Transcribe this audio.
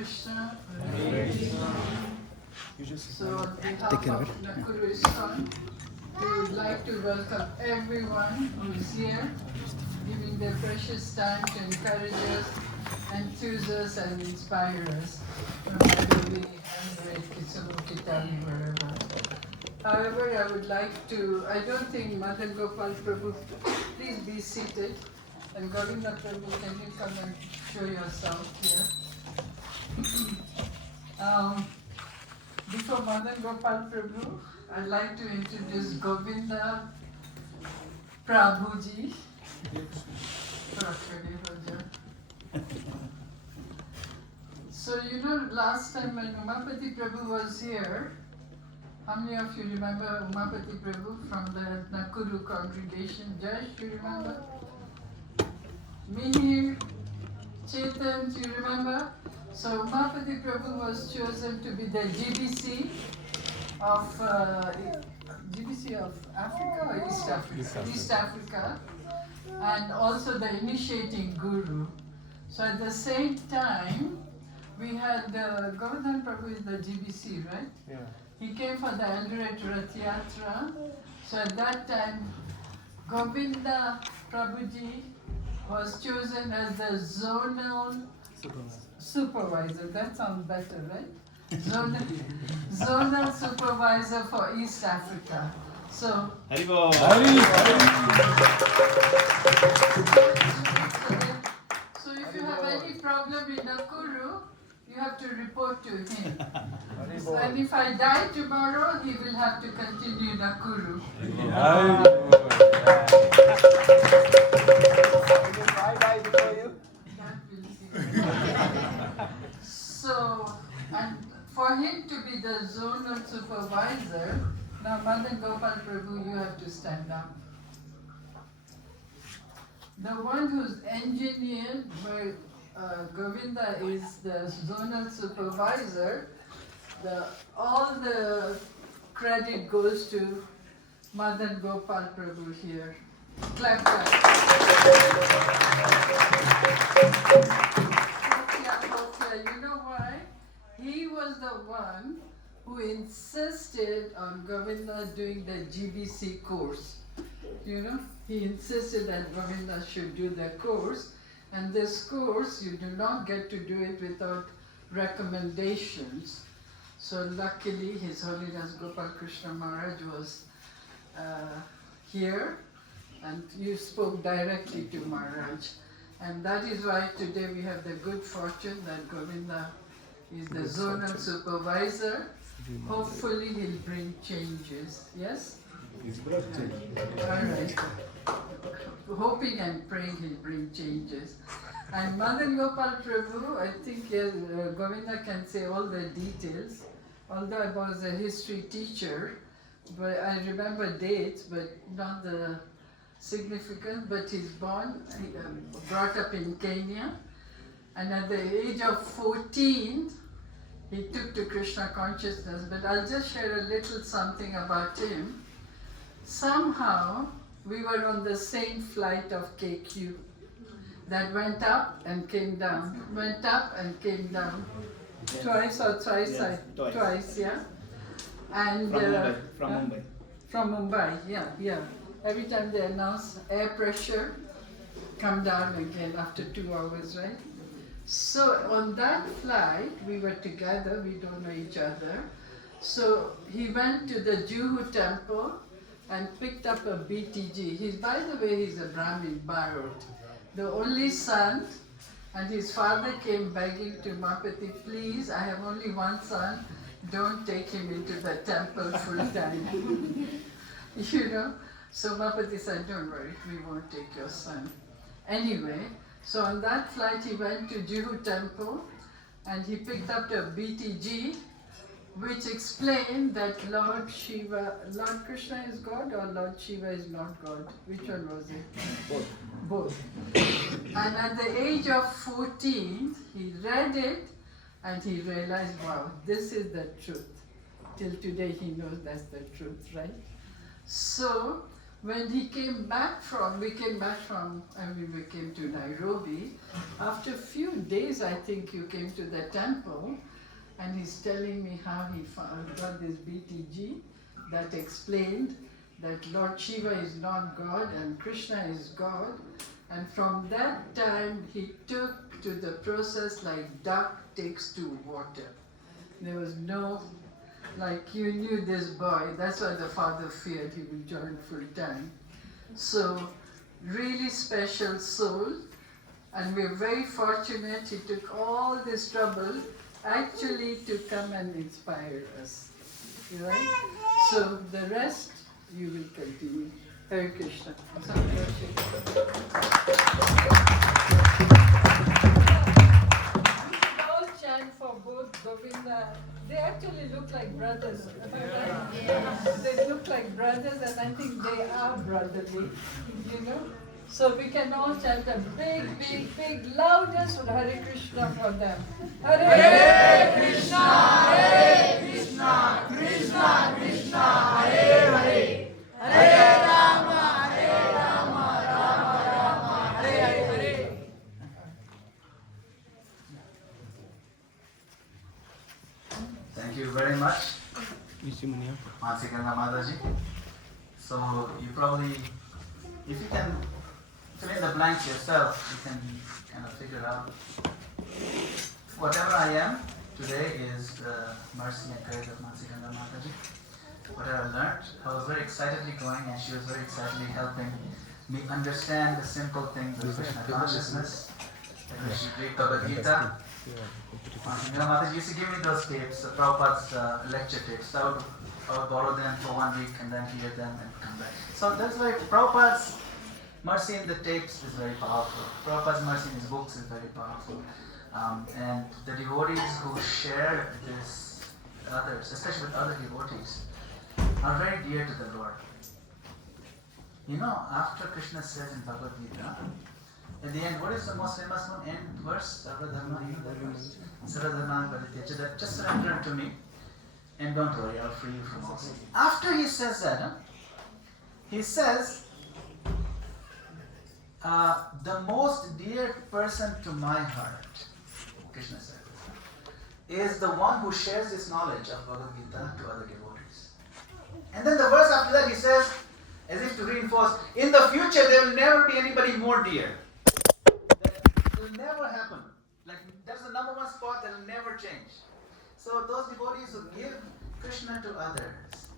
Krishna. So on behalf Take care of of it. Nakuru ISKCON, we would like to welcome everyone who is here, giving their precious time to encourage us, enthuse us and inspire us from Nairobi, Andhra, Kisumu, Kitale, wherever. However, I would like to, I don't think Madana-gopāla Prabhu, please be seated. And Govinda Prabhu, can you come and show yourself here? Before Madana-gopāla Prabhu, I'd like to introduce Govinda Prabhuji. So you know, last time when Umapati Prabhu was here, how many of you remember Umapati Prabhu from the Nakuru congregation? Josh, you remember? Mihir, Chetan, do you remember? So Umapati Prabhu was chosen to be the GBC of Africa or East Africa? East Africa, and also the initiating guru. So at the same time, we had Govinda Prabhu is the GBC, right? Yeah. He came for the Eldoret Rath Yatra. So at that time, Govinda Prabhuji was chosen as the zonal supervisor. That sounds better, right? Zonal supervisor for East Africa. So, Haribo. so if you have any problem in Nakuru, you have to report to him. And if I die tomorrow, he will have to continue Nakuru. So, and for him to be the zonal supervisor, now Madana-gopāla Prabhu, you have to stand up. The one who's engineered where Govinda is the zonal supervisor, all the credit goes to Madana-gopāla Prabhu here. Clap, clap. You know why? He was the one who insisted on Govinda doing the GBC course. You know, he insisted that Govinda should do the course, and this course you do not get to do it without recommendations. So luckily His Holiness Gopal Krishna Maharaj was here, and you spoke directly to Maharaj. And that is why today we have the good fortune that Govinda is the zonal supervisor. Hopefully he'll bring changes. Yes? All right. Hoping and praying he'll bring changes. And Madana-gopāla Prabhu, I think Govinda can say all the details. Although I was a history teacher, but I remember dates, but not the significant. But he's born, brought up in Kenya, and at the age of 14, he took to Krishna consciousness. But I'll just share a little something about him. Somehow, we were on the same flight of KQ that went up and came down, went up and came down. Yes. Twice or thrice, yes, twice, yeah. And from Mumbai, yeah. Every time they announce air pressure, come down again after 2 hours, right? So on that flight, we were together, we don't know each other. So he went to the Juhu temple and picked up a BTG. By the way, he's a Brahmin, borrowed. The only son, and his father came begging to Mapati, please, I have only one son, don't take him into the temple full time. You know? So Mapati said, don't worry, we won't take your son. Anyway, so on that flight he went to Juhu temple and he picked up a BTG, which explained that Lord Krishna is God or Lord Shiva is not God. Which one was it? Both. And at the age of 14, he read it and he realized, wow, this is the truth. Till today he knows that's the truth, right? So when we came back from to Nairobi, after a few days I think you came to the temple, and he's telling me how he got this BTG that explained that Lord Shiva is not God and Krishna is God. And from that time he took to the process like duck takes to water. There was no, like you knew this boy, that's why the father feared he would join full time. So really special soul, and we're very fortunate he took all this trouble actually to come and inspire us. Right? So the rest you will continue. Hare Krishna. All chant for both Govinda. They actually look like brothers. Yes. They look like brothers, and I think they are brotherly, you know. So we can all chant a big, loudest Hare Krishna for them. Hare Krishna, Krishna Krishna, Hare Hare. Hare Rama, Rama Rama, Hare Hare. Thank you very much, Mataji. So you probably, if you can fill in the blanks yourself, you can kind of figure out. Whatever I am today is the mercy and grace of Mataji. Whatever I learned, I was very excitedly going, and she was very excitedly helping me understand the simple things of Krishna consciousness. Like she read Bhagavad Gita. Mataji used to give me those tapes, Prabhupada's lecture tapes. I would borrow them for 1 week and then hear them and come back. So that's why Prabhupada's mercy in the tapes is very powerful. Prabhupada's mercy in his books is very powerful. And the devotees who share this with others, especially with other devotees, are very dear to the Lord. You know, after Krishna says in Bhagavad Gita, at the end, what is the most famous one? End verse? Sarvadharma, you know that verse? Sarvadharma Parityaja, that just surrender to me and don't worry, I'll free you from all sin. After he says that, he says, the most dear person to my heart, Krishna said, is the one who shares this knowledge of Bhagavad Gita to other devotees. And then the verse after that he says, as if to reinforce, in the future there will never be anybody more dear. That will never happen. Like that's the number one spot that will never change. So those devotees who give Krishna to others,